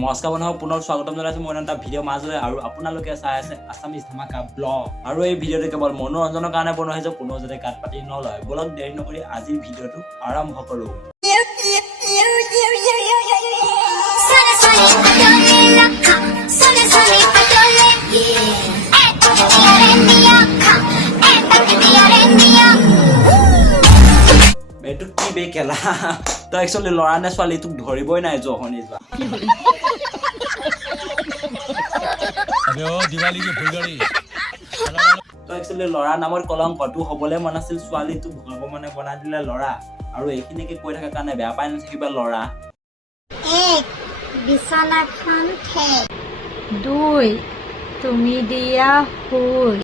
নমস্কাৰ বন্ধু পুনৰ স্বাগতম জনাইছো মই এটা ভিডিঅ' মাজলৈ আৰু আপোনালোকে চাই আছে আছামিজ ধামাকা ব্লগ আৰু এই ভিডিঅ'টো কেৱল মনোৰঞ্জনৰ কাৰণে বনোৱা হৈছে কোনো যাতে কাট পাতি নলয় বলক দেৰি নকৰি আজিৰ ভিডিঅ'টো আৰম্ভ কৰো এইটো কি বে খেলা তো একচুয়ালি লৰা নে ছোৱালী তোক ধৰিবই নাই জহনি যোৱা अबे ओ दिवाली की फुलझड़ी তো একচুয়ালি লৰা নামৰ কলংকটো হবলে মন আছিল ছোৱালীটো ভগৱানে বনাই দিলে লৰা আৰু এইখিনিকে কৈ থকা কাৰণে বেয়া পাই নাথাকিবা লৰা 1 বিছনাখন ঠেক 2 তুমি দিয়া শুই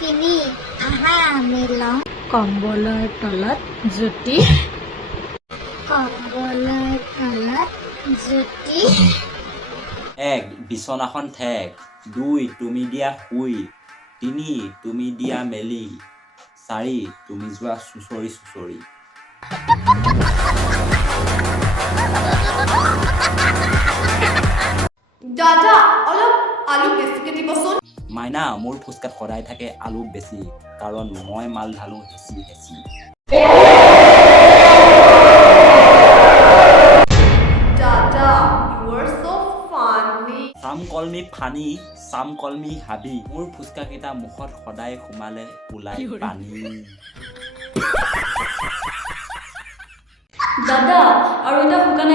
3 আহা আমি লওঁ কম্বলৰ তলত জুতি কম্বলৰ তলত জুতি 1 বিছনাখন ঠেক 2 তুমি দিয়া শুই 3 তুমি দিয়া মেলি 4 তুমি যোৱা সুচৰি সুচৰি দাদা অলপ আলু বেছিকে দিবচোন মাইনা মোৰ ফুচকাত সদায় থাকে আলু বেছি কাৰণ মই মাল ঢালো হেচি হেচি দাদা you are so funny Some call me funny, some call me happy. মোৰ ফুচকা কেইটা মুখত সদায় সোমালে ওলাই পানী দাদা আৰু এটা শুকান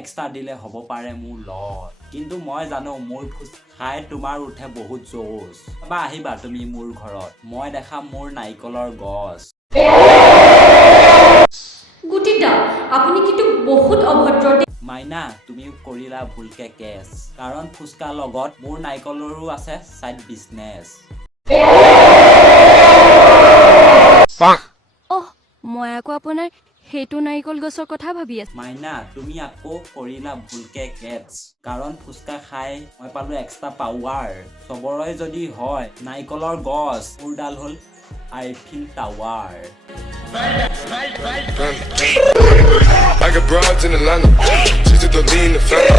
এক্সট্ৰা দিলে হ'ব পাৰে মোৰ লট কিন্তু মই জানো মোৰ ফুচকা খাই তোমাৰ উঠে বহুত জোচ বা আহিবা তুমি মোৰ ঘৰত মই দেখা মোৰ নাৰিকলৰ গছ গুটিটা আপুনি কিন্তু বহুত অভদ্ৰ মাইনা তুমি কৰিলা ভুলকে কেছ কাৰণ ফুচকা লগত মোৰ নাৰিকলৰো আছে সাইড বিজনেছ মই আকৌ আপোনাৰ হেতু নাৰিকল গছৰ কথা ভাবি আছো মাইনা তুমি আকৌ কৰিলা ভুলকে কেছ কাৰণ ফুচকা খাই মই পালো এক্সট্ৰা পাৱাৰ সবৰে যদি হয় নাৰিকলৰ গছ উৰডাল হল Eiffel tower I got broads in Atlanta. She's a lean the family.